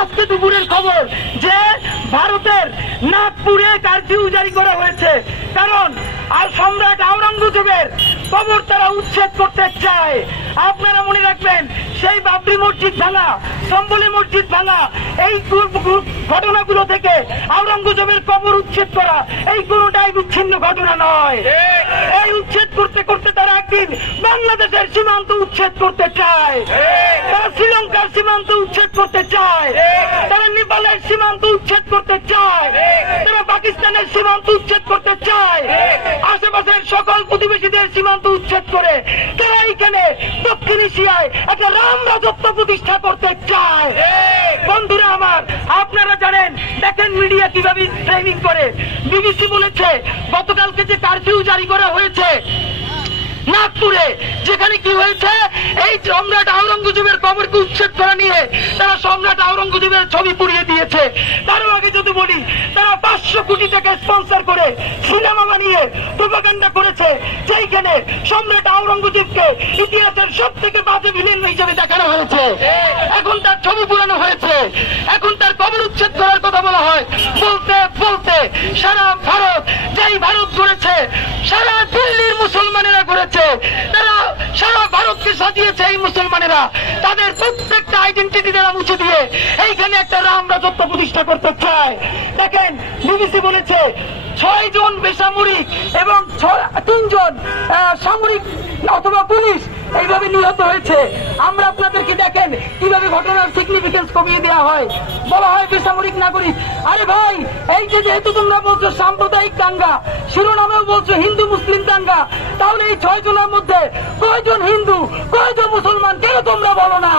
আজকে দুপুরের খবর যে ভারতের নাগপুরে কারফিউ জারি করা হয়েছে, কারণ আর সম্রাট আওরঙ্গজেবের কবর তারা উচ্ছেদ করতে চায়। আপনারা মনে রাখবেন, সেই বাবরি মসজিদ ভাঙা, সম্বলি মসজিদ ভাঙা, এই ঘটনাগুলো থেকে আওরঙ্গজেবের কবর উচ্ছেদ করা এই কোনটাই বিচ্ছিন্ন ঘটনা নয়। এই উচ্ছেদ করতে করতে তারা একদিন বাংলাদেশের সীমান্ত উচ্ছেদ করতে চায়, তারা শ্রীলঙ্কার সীমান্ত উচ্ছেদ করতে চায়, তারা নেপালের সীমান্ত উচ্ছেদ করতে চায়, তারা পাকিস্তানের সীমান্ত উচ্ছেদ করতে চায়, আশেপাশের সকল প্রতিবেশীদের সীমান্ত উচ্ছেদ করে তারা এখানে দক্ষিণ এশিয়ায় একটা রাম রাজত্ব প্রতিষ্ঠা করতে চায়। বন্ধুরা আমার, আপনারা জানেন, দেখেন মিডিয়া কিভাবে ট্রেনিং করে। বিবিসি বলেছে গতকালকে যে কারফিউ জারি করা হয়েছে নাগপুরে, যেখানে কি হয়েছে, এই সম্রাট আওরঙ্গজেবের কবরকে উচ্ছেদ করা নিয়ে তারা সম্রাট আওরঙ্গজেবের ছবি পুড়িয়ে দিয়েছে। তারও আগে যদি বলি, তারা 500 কোটি টাকা স্পন্সর করে সিনেমা বানিয়ে প্রোপাগান্ডা করেছে, যেখানে সম্রাট আওরঙ্গজেবকে ইতিহাসের সব থেকে বাজে ভিলেন হিসেবে দেখানো হয়েছে। এখন তার ছবি পুরানো হয়েছে, এখন তার কবর উচ্ছেদ করার কথা বলা হয়। বলতে বলতে সারা ভারত, যেই ভারত করেছে, সারা দিল্লির মুসলমানেরা করেছে, তারা সারা ভারতকে সাজিয়েছে। এই মুসলমানেরা তাদের প্রত্যেকটা আইডেন্টিটি তারা মুছে দিয়ে এইখানে একটা রাম রাজত্ব প্রতিষ্ঠা করতে চায়। দেখেন, বিবিসি বলেছে 6 জন বেসামরিক এবং 3 জন সামরিক অথবা পুলিশ এইভাবে নিহত হয়েছে। আমরা আপনাদেরকে দেখেন কিভাবে ঘটনার সিগনিফিকেন্স কমিয়ে দেওয়া হয়, বলা হয় বেসামরিক নাগরিক। আরে ভাই, এই যে যেহেতু তোমরা বলছো সাম্প্রদায়িক দাঙ্গা, শিরোনামেও বলছো হিন্দু মুসলিম দাঙ্গা, তাহলে এই 6 জনের মধ্যে কয়জন হিন্দু, কয়জন মুসলমান, কেন তোমরা বলো না?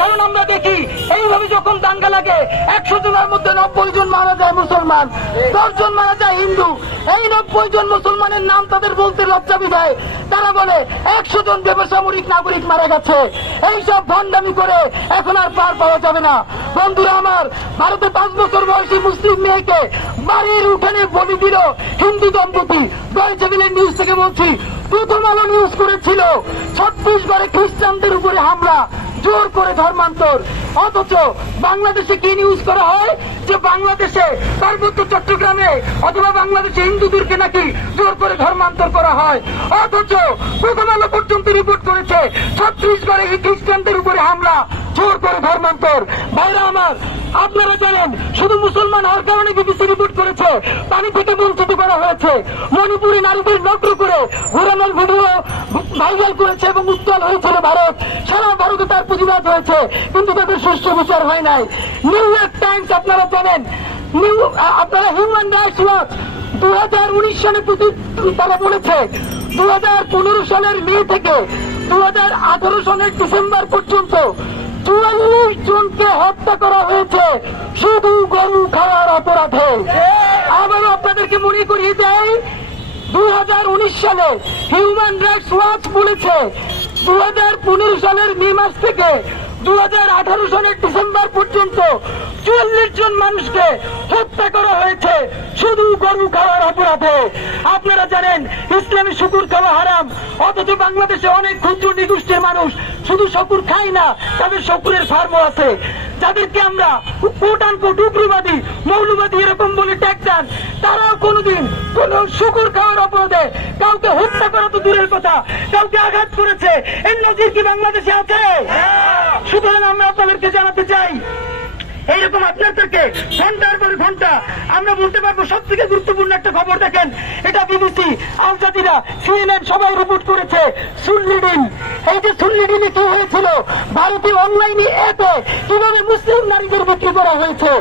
কারণ আমরা দেখি এইভাবে যখন দাঙ্গা লাগে 100 জনের মধ্যে 90 জন মারা যায় মুসলমান, 10 জন মারা যায় হিন্দু। এই 90 জন মুসলমানের নাম তাদের বলতে লজ্জা বিধায় তারা বলে 100 জন বেসামরিক নাগরিক মারা গেছে। এইসব ভণ্ডামি করে এখন আর পার পাওয়া যাবে না। বন্ধুরা আমার, ভারতে 5 বছর বয়সী মুসলিম মেয়েকে বাড়ির উঠানে বলি দিল হিন্দু দম্পতি। ডয়েচে ভেলে নিউজ থেকে বলছি, প্রথম আলো নিউজ করেছিল ছত্তিশগড়ে খ্রিস্টানদের উপরে হামলা, জোর করে ধর্মান্তর। অথচ বাংলাদেশে কি নিউজ করা হয় যে বাংলাদেশে পার্বত্য চট্টগ্রামে অথবা বাংলাদেশে হিন্দুদেরকে নাকি জোর করে ধর্মান্তর করা হয়। অথচ প্রথম আলো পর্যন্ত রিপোর্ট করেছে ছত্তিশগড়ে খ্রিস্টানদের উপরে হামলা, জোর করে ধর্মান্তর। ভাইরা আমার, আপনারা জানেন, শুধু মুসলমান হওয়ার কারণে বিবিসি রিপোর্ট করেছে পানি থেকে বঞ্চিত করা হয়েছে। মণিপুরী নারীদের নগ্ন করে ঘোরানোর ভিডিও ভাইরাল করেছে এবং উত্তাল হয়েছিল ভারত। সারা ভারতে তার প্রতিবাদ হয়েছে, কিন্তু তাদের সুষ্ঠু বিচার হয় নাই। নিউ ইয়র্ক টাইমস আপনারা জানেন, আপনারা হিউম্যান রাইটস ওয়াচ 2019 সালে তারা বলেছে 2015 সালের মে থেকে 2018 সালের ডিসেম্বর পর্যন্ত 44 জনকে হত্যা করা হয়েছে শুধু গরু খাওয়ার অপরাধে। আবারও আপনাদেরকে মনে করিয়ে দেয়, 2019 সালে হিউম্যান রাইটস ওয়াচ বলেছে 2015 সালের মে মাস থেকে 2018 সালের ডিসেম্বর পর্যন্ত 44 জন মানুষকে হত্যা করা হয়েছে শুধু গরু খাওয়ার অপরাধে। আপনারা জানেন ইসলামে শুকুর খাওয়া হারাম, অথচ বাংলাদেশে অনেক ক্ষুদ্র নিগোষ্ঠীর মানুষ শুধু শুকুর খায় না, তাদের শুকুরের ফার্মও আছে, যাদেরকে আমরা কোট আনকোট উগ্রবাদী, মৌলবাদী এরকম বলে ট্যাগ দেন। তারাও কোনোদিন কোন শুকুর খাওয়ার অপরাধে কাউকে হত্যা করা তো দূরের কথা, কাউকে আঘাত করেছে এর নজির কি বাংলাদেশে আছে? সুতরাং আমরা আপনাদেরকে জানাতে চাই, এইরকম আপনাদেরকে ঘন্টার পর ঘন্টা আমরা বলতে পারবো। সব থেকে গুরুত্বপূর্ণ একটা খবর দেখেন, এটা বিবিসি, আল জাজিরা, CNN সবাই রিপোর্ট করেছে। সুল্লিডিন, এই যে সুল্লিডিনে কি হয়েছিল, ভারতীয় অনলাইনে অ্যাপে কিভাবে মুসলিম নারীদের বিক্রি করা হয়েছে।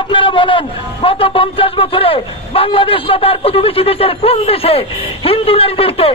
আপনারা বলেন, গত 50 বছরে বাংলাদেশ বা তার প্রতিবেশী দেশের কোন দেশে হিন্দু নারীদেরকে